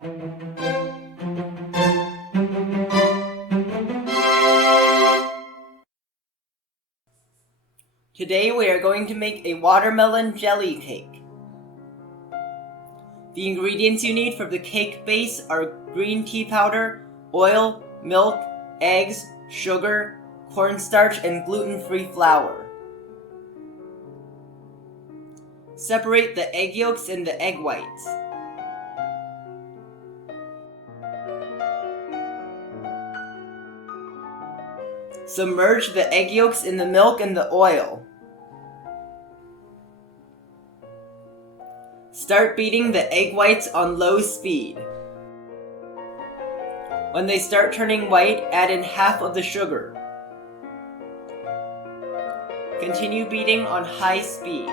Today we are going to make a watermelon jelly cake. The ingredients you need for the cake base are green tea powder, oil, milk, eggs, sugar, cornstarch, and gluten-free flour. Separate the egg yolks and the egg whites. Submerge the egg yolks in the milk and the oil. Start beating the egg whites on low speed. When they start turning white, add in half of the sugar. Continue beating on high speed.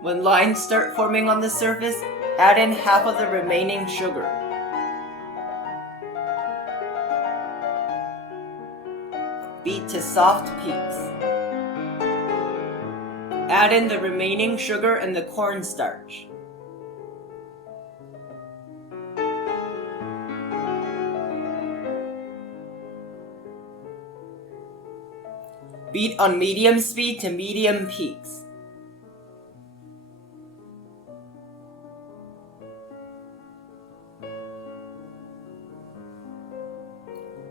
When lines start forming on the surface, add in half of the remaining sugar. Beat to soft peaks. Add in the remaining sugar and the cornstarch. Beat on medium speed to medium peaks.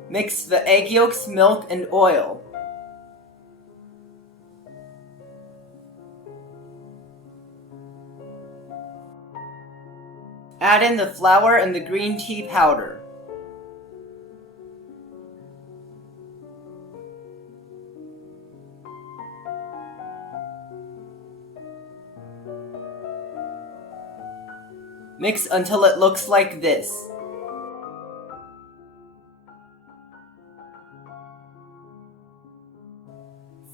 Mix the egg yolks, milk, and oil. Add in the flour and the green tea powder. Mix until it looks like this.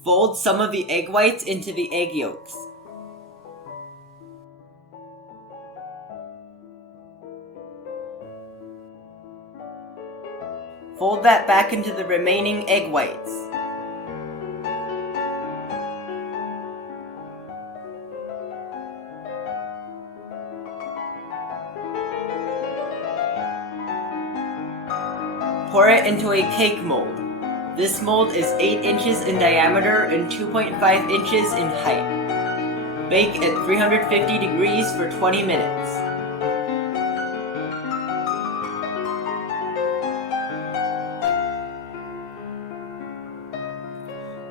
Fold some of the egg whites into the egg yolks. Fold that back into the remaining egg whites. Pour it into a cake mold. This mold is 8 inches in diameter and 2.5 inches in height. Bake at 350 degrees for 20 minutes.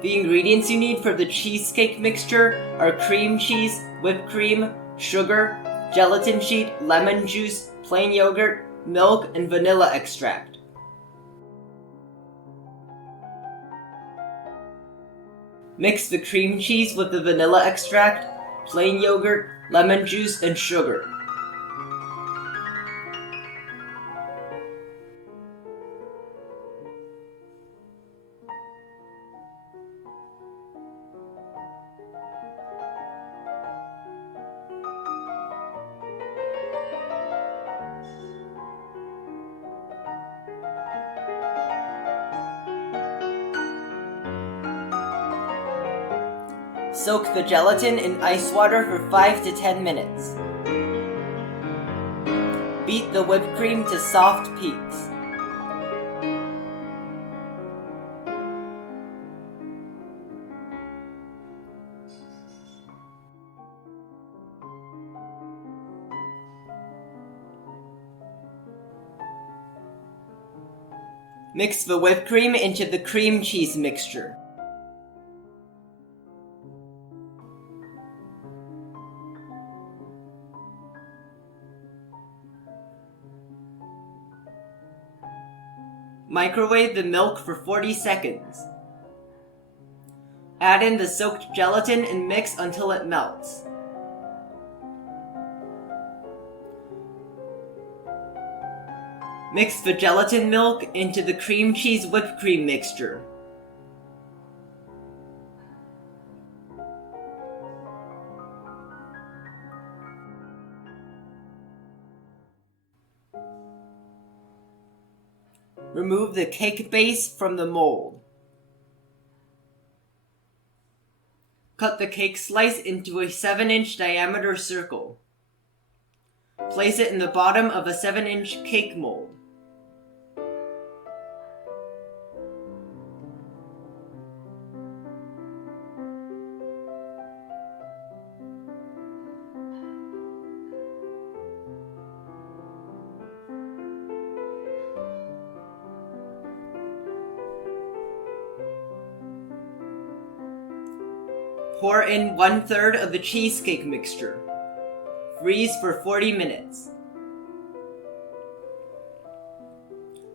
The ingredients you need for the cheesecake mixture are cream cheese, whipped cream, sugar, gelatin sheet, lemon juice, plain yogurt, milk, and vanilla extract. Mix the cream cheese with the vanilla extract, plain yogurt, lemon juice, and sugar. Soak the gelatin in ice water for 5 to 10 minutes. Beat the whipped cream to soft peaks. Mix the whipped cream into the cream cheese mixture. Microwave the milk for 40 seconds. Add in the soaked gelatin and mix until it melts. Mix the gelatin milk into the cream cheese whipped cream mixture. Remove the cake base from the mold. Cut the cake slice into a 7-inch diameter circle. Place it in the bottom of a 7-inch cake mold. Pour in 1/3 of the cheesecake mixture. Freeze for 40 minutes.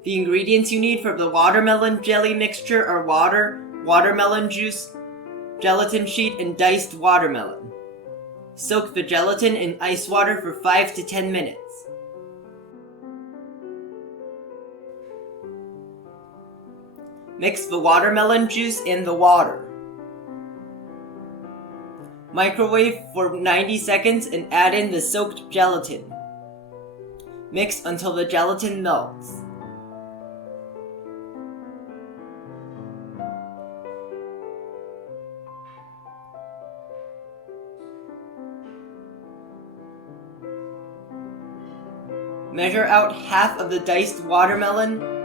The ingredients you need for the watermelon jelly mixture are water, watermelon juice, gelatin sheet, and diced watermelon. Soak the gelatin in ice water for 5 to 10 minutes. Mix the watermelon juice in the water. Microwave for 90 seconds and add in the soaked gelatin. Mix until the gelatin melts. Measure out half of the diced watermelon.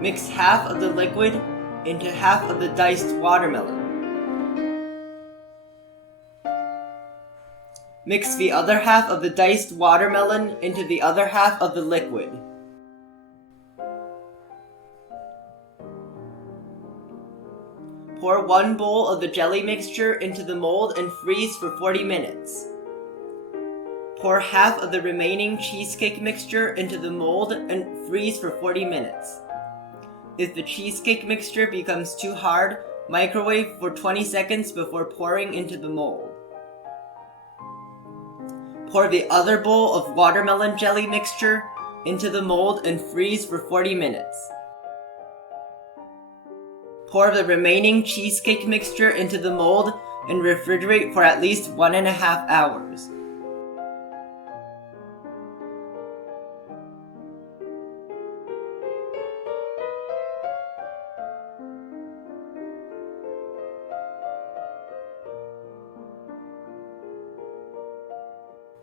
Mix half of the liquid into half of the diced watermelon. Mix the other half of the diced watermelon into the other half of the liquid. Pour 1 bowl of the jelly mixture into the mold and freeze for 40 minutes. Pour half of the remaining cheesecake mixture into the mold and freeze for 40 minutes. If the cheesecake mixture becomes too hard, microwave for 20 seconds before pouring into the mold. Pour the other bowl of watermelon jelly mixture into the mold and freeze for 40 minutes. Pour the remaining cheesecake mixture into the mold and refrigerate for at least 1.5 hours.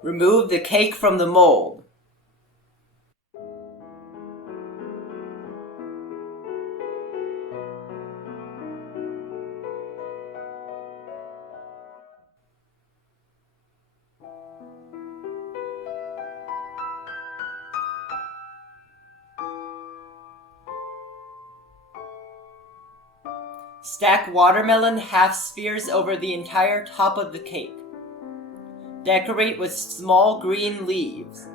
Remove the cake from the mold. Stack watermelon half spheres over the entire top of the cake. Decorate with small green leaves.